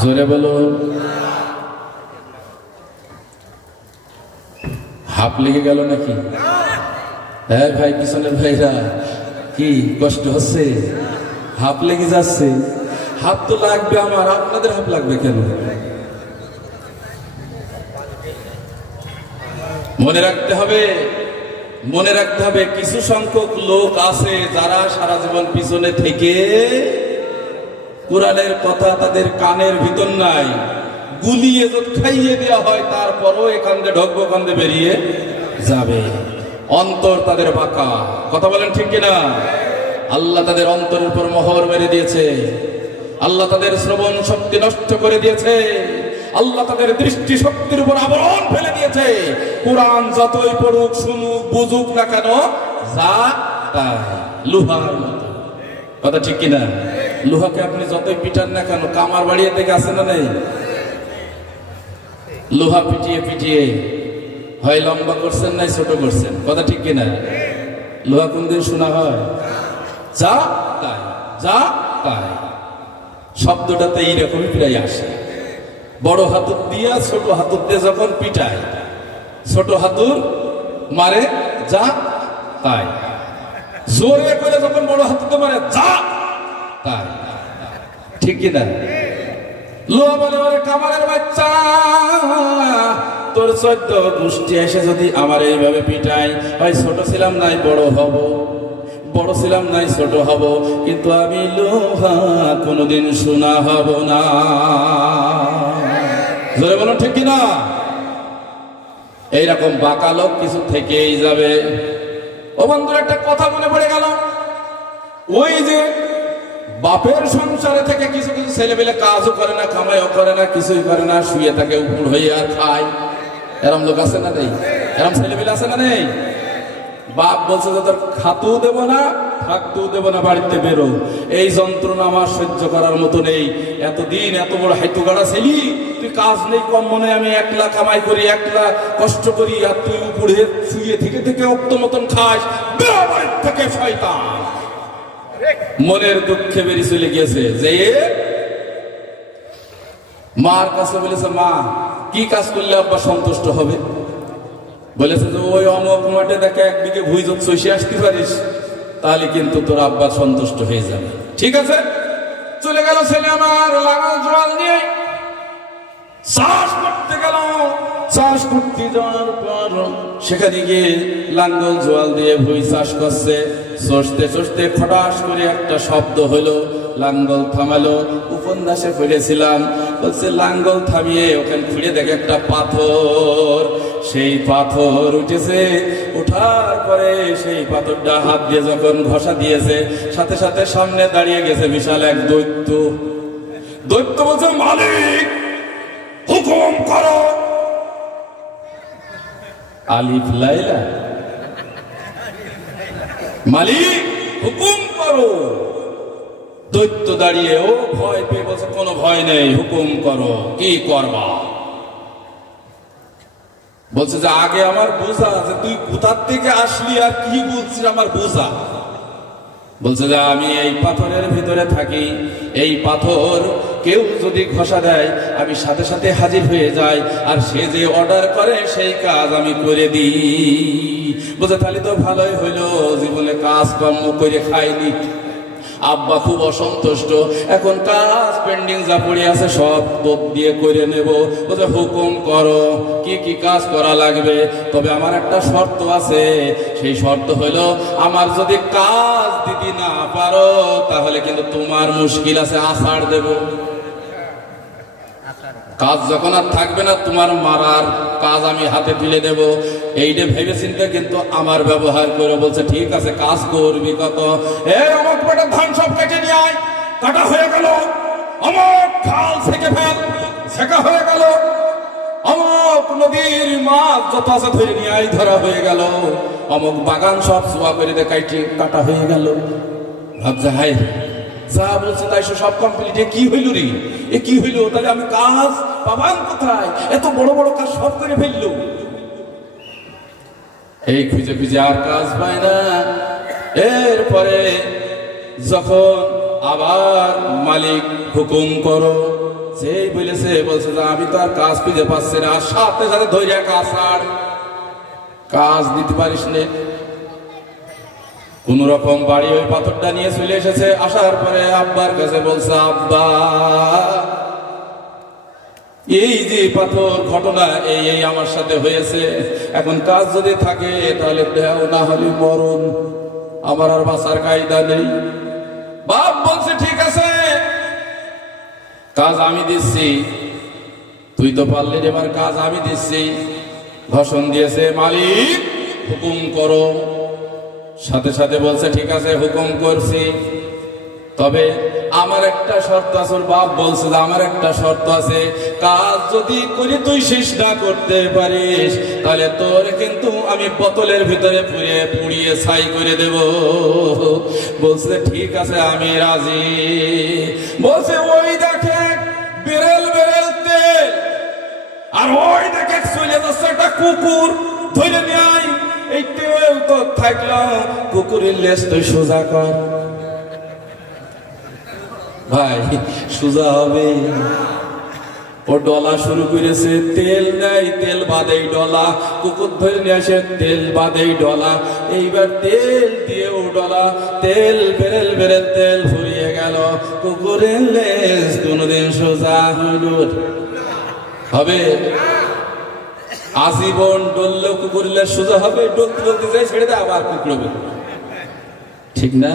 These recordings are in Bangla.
জোরে বলো। হাঁপ লেগে গেল নাকি? হ্যাঁ ভাই, পিছনের ভাইরা কি কষ্ট হচ্ছে? হাঁপ লেগে যাচ্ছে। হাত তো লাগবে আমার, আপনাদের হাত লাগবে কেন? মনে রাখতে হবে, মনে রাখতে হবে, কিছু সংখ্যক লোক আছে যারা সারা জীবন পিছনে থেকে কোরআনের কথা তাদের কানের ভিতর নাই, গুলিয়ে যত খাইয়ে দেওয়া হয় তারপরও এখান দিয়ে ঢকবো কান্দে বেরিয়ে যাবে। অন্তর তাদের বাঁকা। কথা বলেন ঠিক কিনা? আল্লাহ তাদের অন্তরের উপর মোহর মেরে দিয়েছে। আল্লাহ তাদের শ্রবণ শক্তি নষ্ট করে দিয়েছে। আল্লাহ তাদের দৃষ্টি শক্তির উপর আবরণ ফেলে দিয়েছে। কোরআন যতই পড়ুক, শুনুক, বুঝুক না কেন, যা তাই লোহার মতো। কথা ঠিক কিনা? লোহাকে আপনি যতই পিটান না কেন, কামার বাড়িয়ে থেকে আসে না নেই? লোহা পিটিয়ে পিটিয়ে হয় লম্বা করছেন নাই ছোট করছেন। কথা ঠিক কিনা? লোহা কোনদিন শোনা হয়? যা তাই, যা তাই। শব্দটাতে এইরকমই প্রায় আসে। বড় হাতুর দিয়া ছোট হাতুর দিয়ে যখন পিটায়, ছোট হাতুর মারে যা তাই, জোরে করে যখন বড় হাতুতে মারে যা তাই। ঠিক কিনা? লোহা বলে, ওরে কামারের বাচ্চা, তোর 14 গোষ্ঠী এসে যদি আমার এইভাবে পিটাই, হয় ছোট ছিলাম নাই বড় হব, বড় ছিলাম নাই ছোট হব, কিন্তু আমি লোহা কোনোদিন শোনা হব না। জোরে বলুন ঠিক কিনা? এইরকম বাঁকা লোক কিছু থেকেই যাবে। ও বন্ধুরা, একটা কথা মনে পড়ে গেল। ওই যে বাপের সংসারে থেকে কিছু কিছু ছেলেমেলে কাজও করে না, কামাইও করে না, কিছুই করে না, শুয়ে থাকে উপর হয়ে আর খায়। এরম লোক আছে না নেই? এরম ছেলেমেলে আছে না নেই? বাপ বলছে যে তোর খাতেও দেব না, থাকতেও দেব না, বাড়িতে বেরো। এই যন্ত্রণা আমার সহ্য করার মতো নেই। এতদিন এত বড় হাইতু গাড়া ছেলি, তুই কাজ নেই কম মনে, আমি একলা কামাই করি, একলা কষ্ট করি, আর তুই উপরে শুয়ে থেকে থেকে অক্ত মতন খাস। বেরো বাড়ির থেকে শয়তান। মনের দুঃখে বেরিয়ে চলে গিয়েছে। যে মার কাছে বলেছে, মা কি কাজ করলে আব্বা সন্তুষ্ট হবে? বলেছে যে ওই অমক মাঠে দেখে 1 বিঘে ভুই যদি চষে আসতে পারিস, তাহলে কিন্তু তোর আব্বা সন্তুষ্ট হয়ে যাবে। ঠিক আছে, চলে গেল ছেলে আমার লাঙল জোয়াল নিয়ে চাষ করতে গেল। চাষ করতে যাওয়ার পর সেখানে গিয়ে লাঙ্গল জোয়াল দিয়ে ভুই চাষ করছে। চষতে চষতে খটাস করে একটা শব্দ হলো, লাঙ্গল থামালো। উপন্যাসে পড়েছিলাম, বলছে লাঙ্গল থামিয়ে ওখানে ঘুরে দেখে একটা পাথর। সেই পাথর উঠেছে, উঠার পরে সেই পাথরটা হাত দিয়ে যখন ঘষা দিয়েছে, সাথে সাথে সামনে দাঁড়িয়ে গেছে বিশাল এক দৈত্য। দৈত্য বলছে, মালিক হুকুম করো। আলিফ লাইলা, মালিক হুকুম করো। দৈত্য দাঁড়িয়ে ও ভয় পেয়ে বলছে, কোনো ভয় নেই, হুকুম করো, কি করবা? বলছে যে আগে আমার বোঝা আছে, তুই কোথার থেকে আসলি আর কি বলছিস আমার বোঝা। বলছে যে আমি এই পাথরের ভিতরে থাকি, এই পাথর কেউ যদি ঘষা দেয় আমি সাথে সাথে হাজির হয়ে যাই, আর সে যে অর্ডার করে সেই কাজ আমি করে দিই। বলছে তাহলে তো ভালোই হইলো, জীবনে কাজ কর্ম করে খাইনি। আব্বা খুব অসন্তুষ্ট, এখন কাজ পেন্ডিং যা পড়ে আছে সব তোপ দিয়ে করে নেব। বলছে হুকুম করো, কি কি কাজ করা লাগবে? তবে আমার একটা শর্ত আছে, সেই শর্ত হলো আমার যদি কাজ দিতে না পারো তাহলে কিন্তু তোমার মুশকিল আছে, আছাড় দেব। কাজ যখন আর থাকবে না, তোমার মারার কাজ আমি হাতে তুলে দেব। এইটা ভেবে চিন্তে কিন্তু আমার ব্যবহার করে। বলছে ঠিক আছে, কাজ করবি কত? অমুক পেটের ধান সব কেটে নিয়ে আয়। কাটা হয়ে গেল। অমুক খাল থেকে ফেল, ছেঁকা হয়ে গেল। অমুক নদীর মাছ যত আছে ধরে নিয়ে আয়, ধরা হয়ে গেল। অমুক বাগান সব চুয়া করে দেখাইছে, কাটা হয়ে গেল। ভাবছে হাই, যা বলছে তাই সব কমপ্লিট। কি হইল রে, এ কি হইল? তাহলে আমি কাজ পাবান কোথায়? এত বড় বড় কাজ সব করে ফেললো। এই খুঁজে খুঁজে আর কাজ পায় না। এরপরে যখন আবার মালিক হুকুম করো, সেই বলেছে বলছে যে আমি তো আর কাজ খুঁজে পাচ্ছি না, সাথে সাথে ধৈর্য কাজ ছাড়, কাজ দিতে পারিস নে। কোন রকম বাড়ি ওই পাথরটা নিয়ে চলে এসেছে। আসার পরে আব্বার কাছে বলছে, আব্বা এই যে পাথর ঘটনা এই আমার সাথে হয়েছে, এখন কাজ যদি থাকে তাহলে দেও, না হলে মরণ, আমার আর বাঁচার কায়দা নেই। বাপ বলছে ঠিক আছে, কাজ আমি দিচ্ছি, তুই তো পারলি, এবার কাজ আমি দিচ্ছি। ঘোষণ দিয়েছে, মালিক হুকুম করো। সাথে সাথে বলছে ঠিক আছে হুকুম করছি, তবে আমার একটা শর্ত আছে। ওর বাপ বলছে যে আমার একটা শর্ত আছে, কাজ যদি করে তুই শেষ না করতে পারিস তাহলে তোর কিন্তু আমি বোতলের ভিতরে পুড়িয়ে ছাই করে দেব। বলছে ঠিক আছে আমি রাজি। বলছে ওই দেখে বেরেল বেরেল তেল, আর ওই দেখে চলে যাচ্ছে একটা কুকুর, ধরে নেয়। এই তেল তো থাকলো, কুকুরের লেজ তুই সোজা কর। ভাই সোজা হবে? ও ডলা শুরু করেছে, তেল নেই, তেল বাদেই ডলা, কুকুর ধরে নিয়ে আসে, তেল বাদেই ডলা। এইবার তেল দিয়ে ও ডলা, তেল বেরেল বেরেল তেল ফুরিয়ে গেল, কুকুরের লেজ কোনোদিন সোজা হবে? আজীবন ডললে কুকুরের লেজ সোজা হবে? ডলতে ডলতে যাই ছেড়ে দেয়, আবার কুকুরবে, ঠিক না?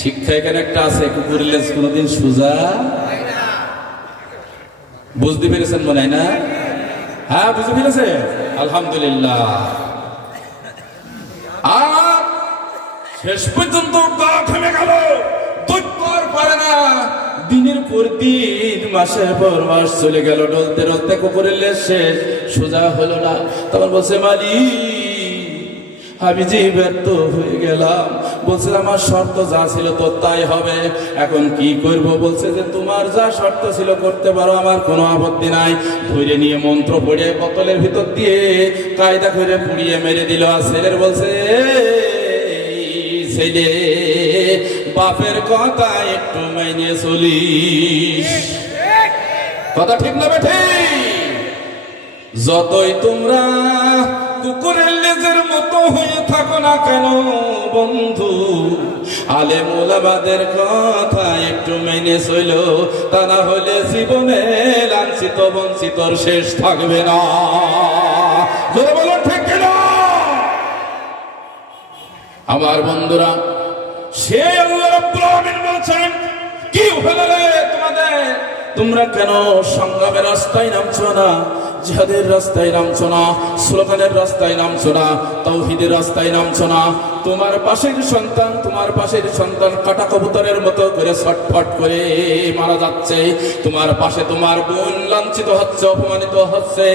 শিক্ষা এখানে একটা আছে, কুকুরের লেজ কোনোদিন সোজা। বুঝতে পেরেছেন মনে হয় না? হ্যাঁ বুঝতে পেরেছে, আলহামদুলিল্লাহ। আর শেষ পর্যন্ত গা থেমে গেল, দুঃখর পারে না। দিনের পর দিন, মাসের পর মাস চলে গেল, ডলতে ডলতে কুকুরের লেজ শেষ, সোজা হলো না। তখন বলছে, মালিক আমি যে ব্যর্থ হয়ে গেলাম। বলছে আমার শর্ত যা ছিল তো তাই হবে, এখন কি করব? বলছে যে তোমার যা শর্ত ছিল করতে পারো, আমার কোনো আপত্তি নাই। ধরে নিয়ে মন্ত্র পড়ে বোতলের ভিতর দিয়ে কায়দা করে পুড়িয়ে মেরে দিল। আর ছেলের বলছে, ছেলে বাপের কথা একটু মাইনে চলিস। কথা ঠিক না বেঠি? যতই তোমরা কুকুরের লেজের মতো হয়ে থাকো না কেন বন্ধু, আলেম ওলামাদের কথা একটু মেনে চল, তা না হলে জীবনে লাঞ্ছিত বঞ্চিতর শেষ থাকবে না। জোরে বলো ঠিক কিনা? আমার বন্ধুরা, সে আল্লাহ রাব্বুল আলামিন বলছেন, কি হলো রে তোমাদের? তোমরা কেন সংগ্রামের রাস্তায় নামছো না, জিহাদের রাস্তায় নামছো না, স্লোগানের রাস্তায় নামছো না, তাওহীদের রাস্তায় নামছো না? তোমার পাশের সন্তান কাটা কবুতরের মতো করে ছটফট করে মারা যাচ্ছে। তোমার পাশে তোমার বোন লাঞ্ছিত হচ্ছে, অপমানিত হচ্ছে।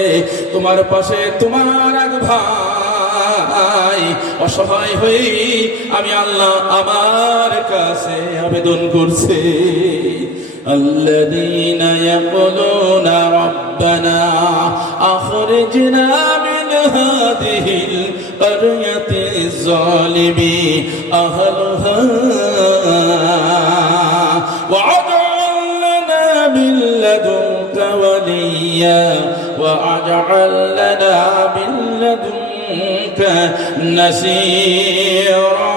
তোমার পাশে তোমার এক ভাই অসহায় হয়ে আমি আল্লাহ আমার কাছে আবেদন করছে। الذين يقولون ربنا أخرجنا من هذه القرية الظالم أهلها واجعل لنا من لدنك وليا واجعل لنا من لدنك نصيرا